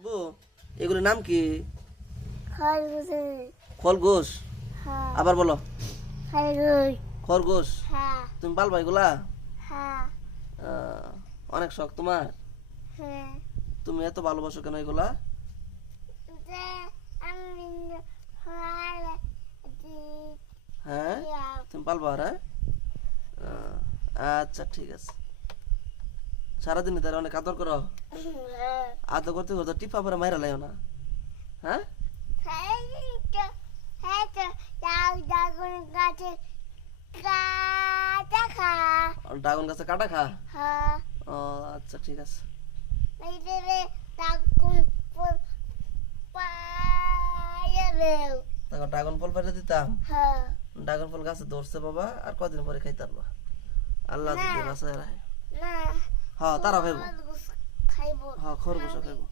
আবু এগুলোর নাম কি? খরগোশ। খরগোশ? হ্যাঁ। আবার বলো। খরগোশ। খরগোশ? হ্যাঁ। তুমি পালবা এগুলা? হ্যাঁ। অনেক শখ তোমার। হ্যাঁ। তুমি এত ভালোবাসো কেন এগুলা? যে আমি ভালো হ্যাঁ তুমি পালবা আর আচ্ছা ঠিক আছে। সারাদিনে তারা অনেক আদর করো? আদর করতে করতে টিপা পরে মাইরা লাইও না। হ্যাঁ ড্রাগন গাছে কাটা খা? ও আচ্ছা ঠিক আছে। দেখো ড্রাগন ফল পেরে দিতাম। ড্রাগন ফল গাছে ধরছে বাবা, আর কদিন পরে খাইতে পারবা আল্লাহ যদি বাঁচায় রাখে। হ্যাঁ তারা খাইবো। খাইব। হ্যাঁ খরগোশ খাইবো।